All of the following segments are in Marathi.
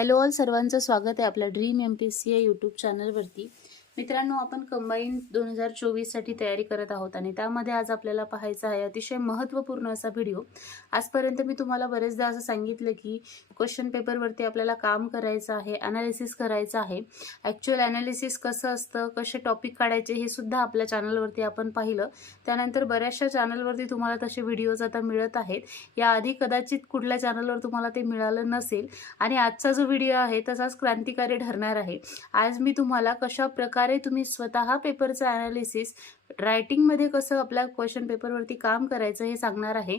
हॅलो ऑल सर्वांचं स्वागत आहे आपल्या ड्रीम एम पी सी या यूट्यूब चॅनलवरती. मित्रांनो आपण कंबाईन दोन हजार चोवीससाठी तयारी करत आहोत आणि त्यामध्ये आज आपल्याला पाहायचा आहे अतिशय महत्त्वपूर्ण असा व्हिडिओ आजपर्यंत मी तुम्हाला बरेचदा असं सांगितलं की क्वेश्चन पेपरवरती आपल्याला काम करायचं आहे अनालिसिस करायचं आहे. ॲक्च्युअल अनालिसिस कसं असतं कसे टॉपिक काढायचे हे सुद्धा आपल्या चॅनलवरती आपण पाहिलं. त्यानंतर बऱ्याचशा चॅनलवरती तुम्हाला तसे व्हिडिओज आता मिळत आहेत. याआधी कदाचित कुठल्या चॅनलवर तुम्हाला ते मिळालं नसेल. आणि आजचा जो व्हिडिओ आहे तसाच क्रांतिकारी ठरणार आहे. आज मी तुम्हाला कशा प्रकारे तुम्ही स्वतः पेपरचं ॲनालिसिस रायटिंगमध्ये कसं आपल्या क्वेश्चन पेपरवरती काम करायचं हे सांगणार आहे.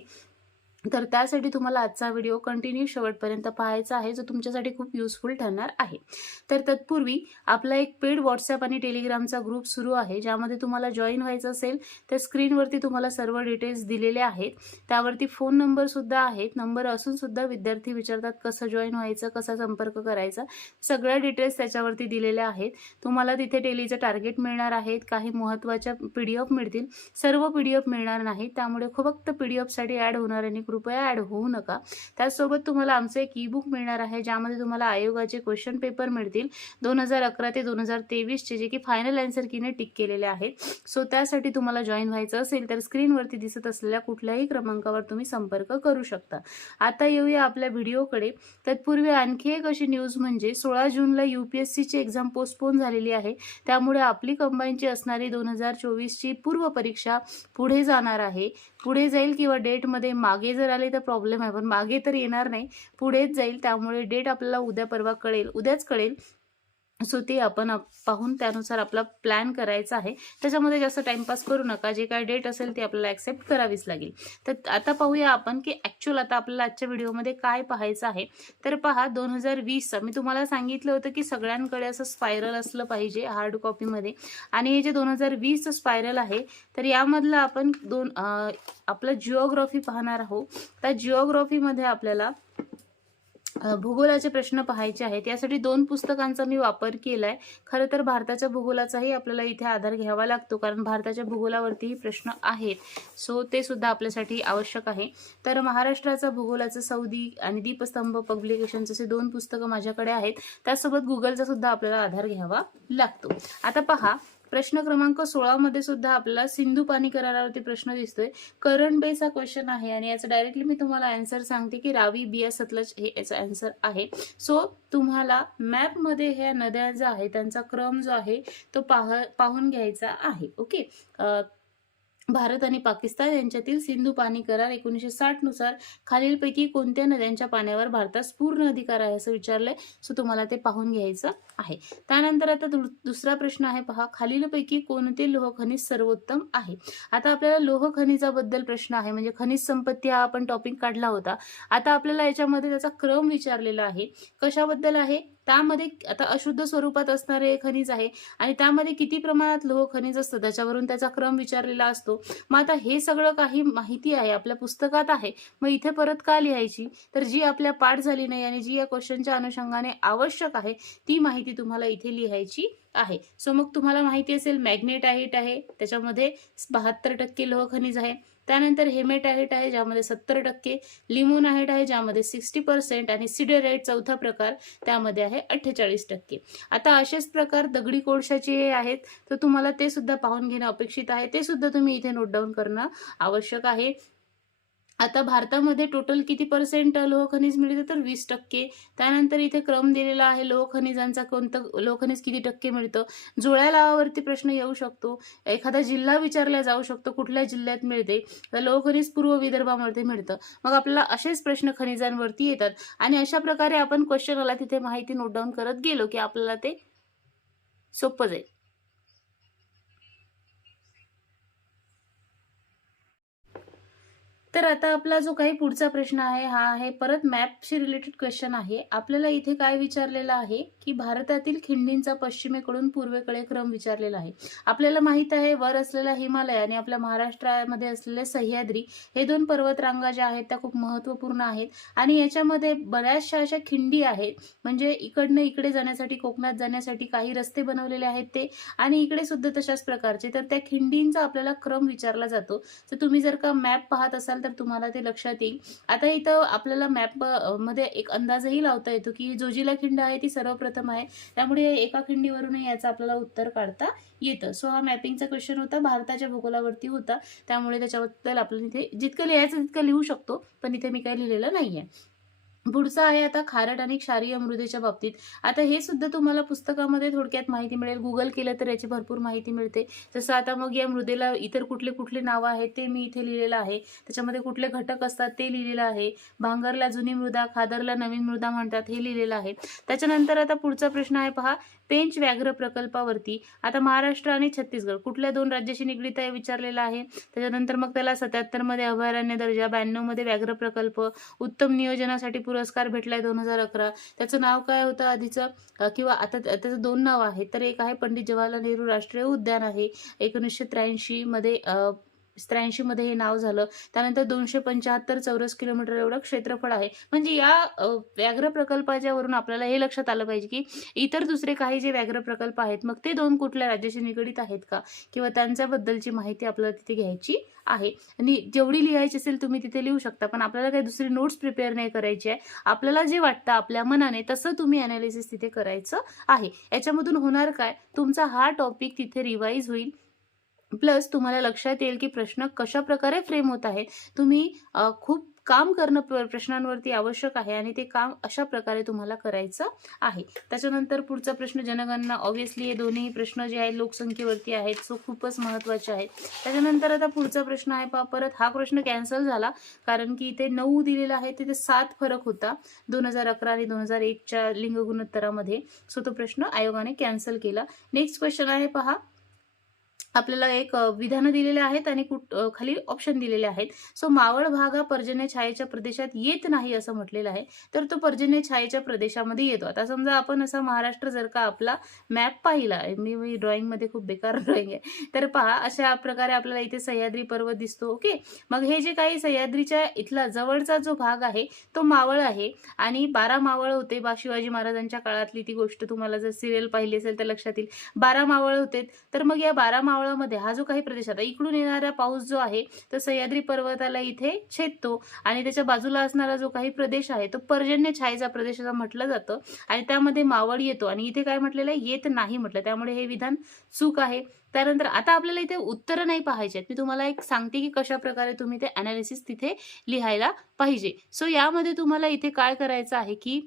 तर त्यासाठी तुम्हाला आजचा व्हिडिओ कंटिन्यू शेवटपर्यंत पाहायचा आहे जो तुमच्यासाठी खूप युजफुल ठरणार आहे. तर तत्पूर्वी आपला एक पेड व्हॉट्सअप आणि टेलिग्रामचा ग्रुप सुरू आहे ज्यामध्ये तुम्हाला जॉईन व्हायचं असेल तर स्क्रीनवरती तुम्हाला सर्व डिटेल्स दिलेले आहेत. त्यावरती फोन नंबरसुद्धा आहेत. नंबर असूनसुद्धा विद्यार्थी विचारतात कसं जॉईन व्हायचं कसा संपर्क करायचा सगळ्या डिटेल्स त्याच्यावरती दिलेल्या आहेत. तुम्हाला तिथे टेलीचं टार्गेट मिळणार आहेत काही महत्त्वाच्या पी डी एफ मिळतील. सर्व पी डी एफ मिळणार नाहीत त्यामुळे फक्त पी डी एफसाठी ॲड होणार आणि कृपया ॲड होऊ नका. त्याचसोबत तुम्हाला आमचं एक ई बुक मिळणार आहे ज्यामध्ये तुम्हाला आयोगाचे क्वेश्चन पेपर मिळतील. दोन हजार अकरा ते दोन हजार तेवीसचे जे की फायनल अँसर कीने टिक केलेले आहेत. सो त्यासाठी तुम्हाला जॉईन व्हायचं असेल तर स्क्रीनवरती दिसत असलेल्या कुठल्याही क्रमांकावर तुम्ही संपर्क करू शकता. आता येऊया आपल्या व्हिडिओकडे तत्पूर्वी आणखी एक अशी न्यूज म्हणजे सोळा जूनला यू पी एस सीची एक्झाम पोस्टपोन झालेली आहे. त्यामुळे आपली कंबाईनची असणारी दोन हजार चोवीसची पूर्व परीक्षा पुढे जाणार आहे. पुढे जाईल किंवा डेटमध्ये मागे जर आले तर प्रॉब्लेम आहे. पण मागे तर येणार नाही. पुढेच जाईल. त्यामुळे डेट आपल्याला उद्या परवा कळेल. उद्याच कळेल. सो ते आपण आप- पाहून त्यानुसार आपला प्लॅन करायचा आहे. त्याच्यामध्ये जास्त टाइमपास करू नका. जे काय डेट असेल ती आपल्याला ॲक्सेप्ट करावीच लागेल. तर आता पाहूया आपण की ॲक्च्युअल आता आपल्याला आजच्या व्हिडिओमध्ये काय पाहायचं आहे. तर पहा दोन हजार वीसचा मी तुम्हाला सांगितलं होतं की सगळ्यांकडे असं स्पायरल असलं पाहिजे हार्ड कॉपीमध्ये आणि हे जे दोन हजार वीसचं स्पायरल आहे तर यामधलं आपण दोन आपलं जिओग्राफी पाहणार आहोत. त्या जिओग्राफीमध्ये आपल्याला भूगोलाचे प्रश्न पाहायचे आहेत. यासाठी दोन पुस्तकांचा मी वापर केला आहे खरं तर भारताच्या भूगोलाचाही आपल्याला इथे आधार घ्यावा लागतो कारण भारताच्या भूगोलावरतीही प्रश्न आहेत. सो ते सुद्धा आपल्यासाठी आवश्यक आहे. तर महाराष्ट्राचा भूगोलाचं सौदी आणि दीपस्तंभ पब्लिकेशनचे असे दोन पुस्तकं माझ्याकडे आहेत. त्यासोबत गुगलचा सुद्धा आपल्याला आधार घ्यावा लागतो. आता पहा प्रश्न क्रमांक सोळामध्ये सुद्धा आपल्याला सिंधू पाणी करारावरती प्रश्न दिसतोय. करंट बेस हा क्वेश्चन आहे आणि याचा डायरेक्टली मी तुम्हाला आन्सर सांगते की रावी बिया सतलज हे याचा आन्सर आहे. सो तुम्हाला मॅपमध्ये ह्या नद्या ज्या आहेत त्यांचा क्रम जो आहे तो पाह पाहून घ्यायचा आहे. ओके भारत आणि पाकिस्तान यांच्यातील सिंधू पाणी करार एकोणीसशे साठनुसार खालीलपैकी कोणत्या नद्यांच्या पाण्यावर भारतास पूर्ण अधिकार आहे असं विचारलंय? सो तुम्हाला ते पाहून घ्यायचं आहे. त्यानंतर आता दु- दुसरा प्रश्न आहे पहा. खालीलपैकी कोणते लोह खनिज सर्वोत्तम आहे? आता आपल्याला लोह खनिजाबद्दल प्रश्न आहे. म्हणजे खनिज संपत्ती हा आपण टॉपिक काढला होता. आता आपल्याला याच्यामध्ये त्याचा क्रम विचारलेला आहे. कशाबद्दल आहे? त्यामध्ये आता अशुद्ध स्वरूपात असणारे खनिज आहे. आणि त्यामध्ये किती प्रमाणात लोह खनिज असतं? त्याच्यावरून त्याचा क्रम विचारलेला असतो. मग आता हे सगळं काही माहिती आहे आपल्या पुस्तकात आहे. मग इथे परत का लिहायची? तर जी आपल्या पाठ झाली नाही आणि जी या क्वेश्चनच्या अनुषंगाने आवश्यक आहे ती माहिती तुम्हाला इथे लिहायची आहे. सो मग तुम्हाला माहिती असेल मॅग्नेटाईट आहे. त्याच्यामध्ये बहात्तर टक्के लोह खनिज आहे. त्यानंतर हेमेटाईट आहे ज्यामध्ये सत्तर टक्के लिमोनाईट आहे ज्यामध्ये सिक्स्टी पर्सेंट आणि सिडेराइट चौथा प्रकार त्यामध्ये आहे अठ्ठेचाळीस टक्के. आता असेच प्रकार दगडी कोळशाचे आहेत तर तुम्हाला ते सुद्धा पाहून घेणं अपेक्षित आहे. ते सुद्धा तुम्ही इथे नोट डाऊन करणं आवश्यक आहे. आता भारतामध्ये टोटल किती पर्सेंट लोह खनिज मिळते? तर वीस टक्के. त्यानंतर इथे क्रम दिलेला आहे लोह खनिजांचा कोणतं लोह खनिज किती टक्के मिळतं? जुळ्या लावावरती प्रश्न येऊ शकतो. एखादा जिल्हा विचारला जाऊ शकतो कुठल्या जिल्ह्यात मिळते? तर लोह खनिज पूर्व विदर्भामध्ये मिळतं. मग आपल्याला असेच प्रश्न खनिजांवरती येतात. आणि अशा प्रकारे आपण क्वेश्चनला तिथे माहिती नोट डाऊन करत गेलो की आपल्याला ते सोपं जाईल. तर आता आपला जो काही पुढचा प्रश्न आहे हा आहे परत मॅपशी रिलेटेड क्वेश्चन आहे. आपल्याला इथे काय विचारलेलं आहे की भारतातील खिंडींचा पश्चिमेकडून पूर्वेकडे क्रम विचारलेला आहे. आपल्याला माहीत आहे वर असलेला हिमालय आणि आपल्या महाराष्ट्रामध्ये असलेले सह्याद्री हे दोन पर्वतरांगा ज्या आहेत त्या खूप महत्त्वपूर्ण आहेत. आणि याच्यामध्ये बऱ्याचशा अशा खिंडी आहेत म्हणजे इकडनं इकडे जाण्यासाठी कोकणात जाण्यासाठी काही रस्ते बनवलेले आहेत ते. आणि इकडे सुद्धा तशाच प्रकारचे. तर त्या खिंडींचा आपल्याला क्रम विचारला जातो. तर तुम्ही जर का मॅप पाहत असाल तर तुम्हाला ते लक्षात येईल. आता इथं आपल्याला मॅपमध्ये एक अंदाजही लावता येतो की जोजिला खिंड आहे ती सर्वप्रथम आहे. त्यामुळे एका खिंडीवरूनही याचं आपल्याला उत्तर काढता येतं. सो हा मॅपिंगचा क्वेश्चन होता. भारताच्या भूगोलावरती होता. त्यामुळे त्याच्याबद्दल आपण इथे जितकं लिहायचं तितकं लिहू शकतो. पण इथे मी काही लिहिलेलं नाहीये. पुढचं आहे आता खारट आणि क्षारीय मृदेच्या बाबतीत. आता हे सुद्धा तुम्हाला पुस्तकामध्ये थोडक्यात माहिती मिळेल. गुगल केलं तर याची भरपूर माहिती मिळते. जसं आता मग या मृदेला इतर कुठले कुठले नावं आहेत ते मी इथे लिहिलेलं आहे. त्याच्यामध्ये कुठले घटक असतात ते लिहिलेलं आहे. भांगरला जुनी मृदा खादरला नवीन मृदा म्हणतात हे लिहिलेलं आहे. त्याच्यानंतर आता पुढचा प्रश्न आहे पहा. पेंच व्याघ्र प्रकल्पावरती आता महाराष्ट्र आणि छत्तीसगड कुठल्या दोन राज्याशी निगडीत आहे विचारलेलं आहे. त्याच्यानंतर मग त्याला सत्याहत्तरमध्ये अभयारण्य दर्जा ब्याण्णवमध्ये व्याघ्र प्रकल्प उत्तम नियोजनासाठी पुरस्कार भेटलाय दोन हजार अकरा. त्याचं नाव काय होतं आधीचं? किंवा आता त्याचं दोन नाव आहे. तर एक आहे पंडित जवाहरलाल नेहरू राष्ट्रीय उद्यान आहे. एकोणीसशे त्र्याऐंशी मध्ये त्र्याऐंशीमध्ये हे नाव झालं. त्यानंतर दोनशे पंच्याहत्तर चौरस किलोमीटर एवढं क्षेत्रफळ आहे. म्हणजे या व्याघ्र प्रकल्पाच्या वरून आपल्याला हे लक्षात आलं पाहिजे की इतर दुसरे काही जे व्याघ्र प्रकल्प आहेत मग ते दोन कुठल्या राज्याशी निगडीत आहेत का? किंवा त्यांच्याबद्दलची माहिती आपल्याला तिथे घ्यायची आहे. आणि जेवढी लिहायची असेल तुम्ही तिथे लिहू शकता पण आपल्याला काही दुसरी नोट्स प्रिपेअर नाही करायची आहे. आपल्याला जे वाटतं आपल्या मनाने तसं तुम्ही अनालिसिस तिथे करायचं आहे. याच्यामधून होणार काय? तुमचा हा टॉपिक तिथे रिवाईज होईल. प्लस तुम्हाला लक्षात येईल की प्रश्न कशा प्रकारे फ्रेम होत आहे. तुम्ही खूप काम करणं प्रश्नांवरती आवश्यक आहे आणि ते काम अशा प्रकारे तुम्हाला करायचं आहे. त्याच्यानंतर पुढचा प्रश्न जनगणना. ऑब्व्हियसली हे दोन्ही प्रश्न जे आहेत लोकसंख्येवरती आहेत सो खूपच महत्त्वाचे आहेत. त्याच्यानंतर आता पुढचा प्रश्न आहे पहा परत हा प्रश्न कॅन्सल झाला कारण की इथे नऊ दिलेला आहे तिथे सात फरक होता दोन हजार अकरा आणि दोन हजार एकच्या लिंग गुणोत्तरामध्ये. सो तो प्रश्न आयोगाने कॅन्सल केला. नेक्स्ट क्वेश्चन आहे पहा. आपल्याला एक विधान विधानं दिलेले आहेत आणि कुठ खाली ऑप्शन दिलेले आहेत. सो मावळ भाग हा पर्जन्य छायेच्या प्रदेशात येत नाही असं म्हटलेलं आहे. तर तो पर्जन्य छायेच्या प्रदेशामध्ये येतो. आता समजा आपण असा महाराष्ट्र जर का आपला मॅप पाहिला मी मी ड्रॉइंगमध्ये खूप बेकार ड्रॉइंग आहे. तर पहा अशा प्रकारे आपल्याला इथे सह्याद्री पर्वत दिसतो ओके? मग हे जे काही सह्याद्रीच्या इथला जवळचा जो भाग आहे तो मावळ आहे. आणि बारा मावळ होते बा शिवाजी महाराजांच्या काळातली ती गोष्ट तुम्हाला जर सिरियल पाहिली असेल तर लक्षात येईल. बारा मावळ होते. तर मग या बारा मावळामध्ये हा जो काही प्रदेश आता इकडून येणारा पाऊस जो आहे तो सह्याद्री पर्वताला इथे छेदतो. आणि त्याच्या बाजूला असणारा जो काही प्रदेश आहे तो पर्जन्य छायेचा प्रदेश असा म्हटलं जातं आणि त्यामध्ये मावळ येतो. आणि इथे काय म्हटलेलं आहे? येत नाही म्हटलं. त्यामुळे हे विधान चूक आहे. त्यानंतर आता आपल्याला इथे उत्तरं नाही पाहायचे आहेत. मी तुम्हाला एक सांगते की कशा प्रकारे तुम्ही ते अनालिसिस तिथे लिहायला पाहिजे. सो यामध्ये तुम्हाला इथे काय करायचं आहे की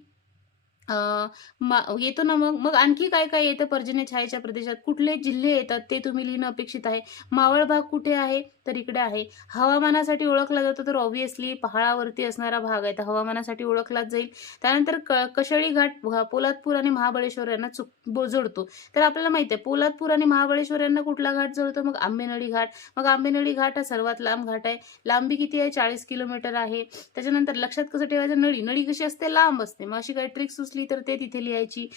येतो ना मग मग आणखी काय काय येतं? पर्जन्य छायेच्या प्रदेशात कुठले जिल्हे येतात ते तुम्ही लिहिणं अपेक्षित आहे? मावळ भाग कुठे आहे? तर इकडे आहे. हवामानासाठी ओळखला जातो तर ऑब्व्हियसली पहाडावरती असणारा भाग आहे. तर हवामानासाठी ओळखलाच जाईल. त्यानंतर क घाट पोलादपूर आणि महाबळेश्वर यांना चुक बो- जोडतो. तर आपल्याला माहिती आहे पोलादपूर आणि महाबळेश्वर यांना कुठला घाट जोडतो? मग आंबेनळी घाट. मग आंबेनळी घाट हा सर्वात लांब घाट आहे. लांबी किती आहे? चाळीस किलोमीटर आहे. त्याच्यानंतर लक्षात कसं ठेवायचं? नळी. नळी कशी असते? लांब असते. मग अशी काही ट्रिक सुचली तर ते तिथे लिहायची.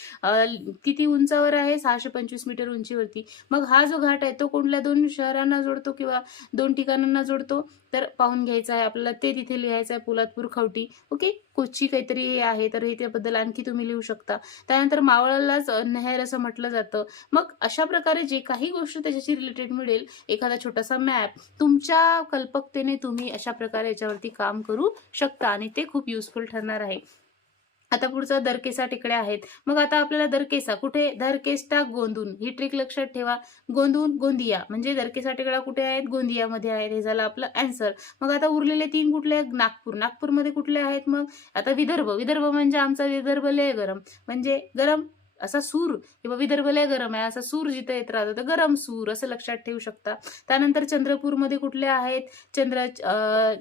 किती उंचावर आहे? सहाशे पंचवीस मीटर उंचीवरती. मग हा जो घाट आहे तो कोणत्या दोन शहरांना जोडतो किंवा दोन ठिकाणांना जोडतो. तर पाहून घ्यायचं आहे आपल्याला ते तिथे लिहायचं आहे पोलादपूर खवटी. ओके? कोची काहीतरी हे आहे तर हे त्याबद्दल आणखी तुम्ही लिहू शकता. त्यानंतर मावळालाच अं, नहेर असं म्हटलं जातं. मग अशा प्रकारे जे काही गोष्ट त्याच्याशी रिलेटेड मिळेल एखादा छोटासा मॅप तुमच्या कल्पकतेने तुम्ही अशा प्रकारे याच्यावरती काम करू शकता आणि ते खूप युजफुल ठरणार आहे. आता पुढचा दरकेसा टिकड्या आहेत. मग आता आपल्याला दरकेसा कुठे? दरकेस्टा गोंदून. ही ट्रिक लक्षात ठेवा. गोंदून गोंदिया. म्हणजे दरकेसा टिकड्या कुठे आहेत? गोंदियामध्ये आहेत. हे झालं आपलं अँसर मग आता उरलेले तीन कुठले आहेत? नागपूर. नागपूरमध्ये कुठले आहेत मग? आता विदर्भ. विदर्भ म्हणजे आमचा विदर्भ लय गरम. म्हणजे गरम असा सूर. किंवा विदर्भ लय गरम आहे. असा सूर जिथं येत राहतो तर गरम सूर असं लक्षात ठेवू शकता. त्यानंतर चंद्रपूरमध्ये कुठले आहेत? चंद्र अं,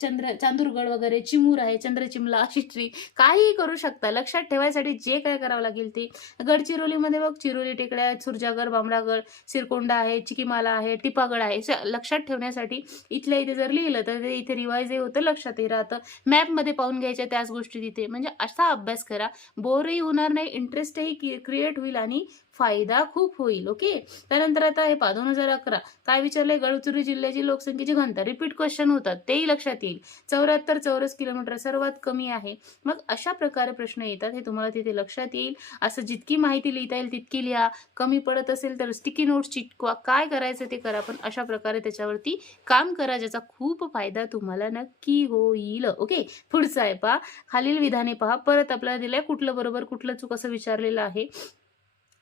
चंद्र चांदूरगड वगैरे चिमूर आहे चंद्रचिमला अशी ट्री काहीही करू शकता. लक्षात ठेवायसाठी जे काय करावं लागेल ते गडचिरोलीमध्ये बघ. चिरोली टेकड्या आहेत सुरजागड बामडागड सिरकोंडा आहे चिकीमाला आहे टिपागड आहे. लक्षात ठेवण्यासाठी इथल्या इथे जर लिहिलं तर ते इथे रिवाईजही होतं लक्षातही राहतं. मॅपमध्ये पाहून घ्यायच्या त्याच गोष्टी तिथे. म्हणजे असा अभ्यास करा. बोरही होणार नाही. इंटरेस्टही क्रिएट होईल आणि फायदा खूप होईल ओके? त्यानंतर आता हे पहा दोन हजार अकरा. काय विचारलंय? गडचिरोली जिल्ह्याची लोकसंख्येची घनता? रिपीट क्वेश्चन होतात. तेही लक्षात येईल. चौऱ्याहत्तर चौरस किलोमीटर सर्वात कमी आहे. मग अशा प्रकारे प्रश्न येतात हे तुम्हाला तिथे लक्षात येईल. असं जितकी माहिती लिहिता येईल तितकी लिहा. कमी पडत असेल तर स्टिकी नोट्स चिटकवा. काय करायचं ते करा पण अशा प्रकारे त्याच्यावरती काम करा ज्याचा खूप फायदा तुम्हाला नक्की होईल ओके? पुढचं आहे पहा. खालील विधाने पहा. परत आपल्याला दिलंय कुठलं बरोबर कुठलं चूक असं विचारलेलं आहे.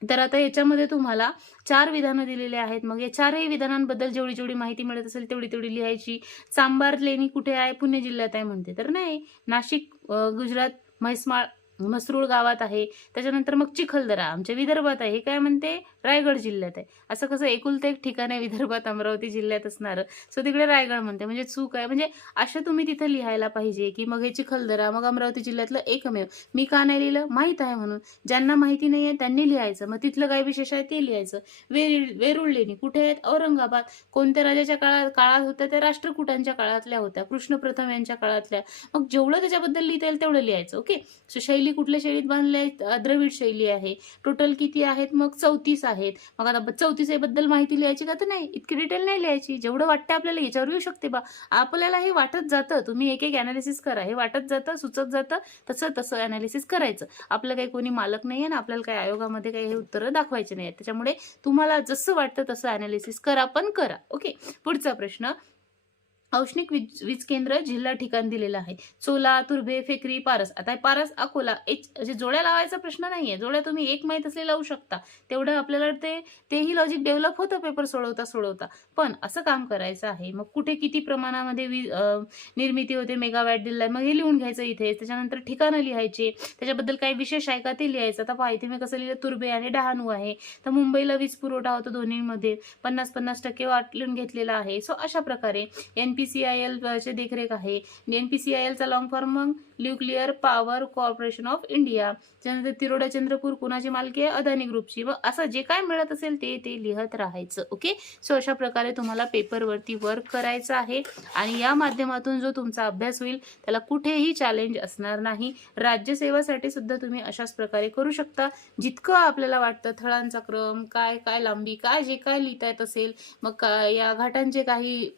तर आता याच्यामध्ये तुम्हाला चार विधानं दिलेली आहेत. मग या चारही विधानांबद्दल जेवढी जेवढी माहिती मिळत असेल तेवढी तेवढी लिहायची. चांबार लेणी कुठे आहे? पुणे जिल्ह्यात आहे म्हणते. तर नाही नाशिक गुजरात म्हैसमाळ मसरूळ गावात आहे. त्याच्यानंतर मग चिखलदरा आमच्या विदर्भात आहे. हे काय म्हणते? रायगड जिल्ह्यात आहे. असं कसं एकुलतं एक ठिकाण आहे विदर्भात अमरावती जिल्ह्यात असणारं. सो तिकडे रायगड म्हणते. म्हणजे चूक आहे. म्हणजे असं तुम्ही तिथं लिहायला पाहिजे की मग हे चिखलदरा मग अमरावती जिल्ह्यातलं एकमेव. मी का नाही लिहिलं? माहीत आहे म्हणून. ज्यांना माहिती नाही आहे त्यांनी लिहायचं. मग तिथलं काय विशेष आहे? ते लिहायचं. वेरुळ वेरुळ लेणी कुठे आहेत? औरंगाबाद. कोणत्या राजाच्या काळात काळात होत्या? त्या राष्ट्रकुटांच्या काळातल्या होत्या. कृष्ण प्रथम यांच्या काळातल्या. मग जेवढं त्याच्याबद्दल लिहिता येईल तेवढं लिहायचं. ओके सो शैली कुठल्या शैलीत बांधली द्रविड शैली आहे. टोटल किती आहेत? मग चौतीस आहेत. मग आता चौतीसबद्दल माहिती लिहायची का? तर नाही. इतकी डिटेल नाही लिहायची. जेवढं वाटतं आपल्याला याच्यावर येऊ शकते बा. आपल्याला हे वाटत जातं. तुम्ही एक एक अनालिसिस करा. हे वाटत जातं सुचत जातं. तसं तसं अनालिसिस करायचं. आपलं काही कोणी मालक नाही आहे ना. आपल्याला काही आयोगामध्ये काही हे उत्तरं दाखवायचे नाही त्याच्यामुळे तुम्हाला जसं वाटतं तसं अनालिसिस करा पण करा. ओके पुढचा प्रश्न. औष्णिक वीज वीज केंद्र जिल्हा ठिकाण दिलेलं आहे. चोला तुर्भे फेकरी पारस. आता हे पारस अकोला एच म्हणजे जोड्या लावायचा प्रश्न नाहीये. जोड्या तुम्ही एक माहीत असले लावू शकता. तेवढं आपल्याला ते तेही लॉजिक डेव्हलप होतं पेपर सोडवता सोडवता. पण असं काम करायचं आहे. मग कुठे किती प्रमाणामध्ये वीज निर्मिती होते मेगावॅट दिलाय मग हे लिहून घ्यायचं इथे. त्याच्यानंतर ठिकाणं लिहायचे. त्याच्याबद्दल काही विशेष आहे का ते लिहायचं. आता पहा इथे मी कसं लिहिलं तुर्भे आणि डहाणू आहे. तर मुंबईला वीज पुरवठा होतो दोन्हीमध्ये. पन्नास पन्नास टक्के वाटून घेतलेला आहे. सो अशा प्रकारे N P C I L देखरेख आहे. एन पी सी आय एलचा लॉंग फॉर्म मग nuclear power corporation of India त्यानंतर तिरोडा चंद्रपूर कुणाची मालकी आहे? अदानी ग्रुपची मग असं जे काय मिळत असेल ते ते लिहत राहायचं ओके सो अशा प्रकारे तुम्हाला पेपरवरती वर्क करायचं आहे आणि या माध्यमातून जो तुमचा अभ्यास होईल त्याला कुठेही चॅलेंज असणार नाही. राज्यसेवासाठी सुद्धा तुम्ही अशाच प्रकारे करू शकता. जितकं आपल्याला वाटतं थळांचा क्रम काय काय लांबी काय जे काय लिहिता येत असेल मग काय या घाटांचे काही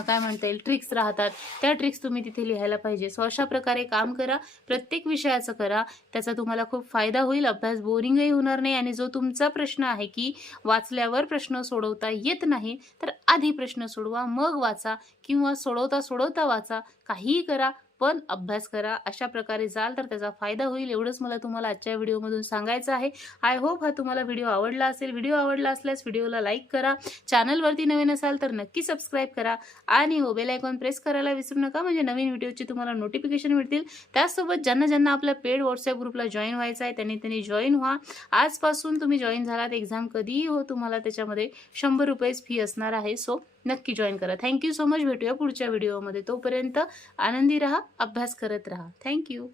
काय म्हणता येईल? ट्रिक्स राहतात. त्या ट्रिक्स तुम्ही तिथे लिहायला पाहिजे. सो अशा प्रकारे काम करा. प्रत्येक विषयाचं करा. त्याचा तुम्हाला खूप फायदा होईल. अभ्यास बोरिंगही होणार नाही. आणि जो तुमचा प्रश्न आहे की वाचल्यावर प्रश्न सोडवता येत नाही तर आधी प्रश्न सोडवा. मग वाचा किंवा सोडवता सोडवता वाचा. काहीही करा. पण अभ्यास करा. अशा प्रकारे जाल तर त्याचा फायदा होईल. एवढंच मला तुम्हाला आजच्या व्हिडिओमधून सांगायचं आहे. आय होप हा तुम्हाला व्हिडिओ आवडला असेल. व्हिडिओ आवडला असल्यास व्हिडिओला लाईक करा. चॅनलवरती नवीन असाल तर नक्की सबस्क्राईब करा. आणि हो बेल आयकॉन प्रेस करायला विसरू नका. म्हणजे नवीन व्हिडिओची तुम्हाला नोटिफिकेशन मिळतील. त्याचसोबत ज्यांना ज्यांना आपल्या पेड व्हॉट्सअप ग्रुपला जॉईन व्हायचं आहे त्यांनी त्यांनी जॉईन व्हा. आजपासून तुम्ही जॉईन झालात. एक्झाम कधीही हो तुम्हाला त्याच्यामध्ये शंभर रुपयेच फी असणार आहे. सो नक्की जॉईन करा. थँक्यू सो मच भेटूया पुढच्या व्हिडिओमध्ये तोपर्यंत आनंदी राहा अभ्यास करत राहा. थँक्यू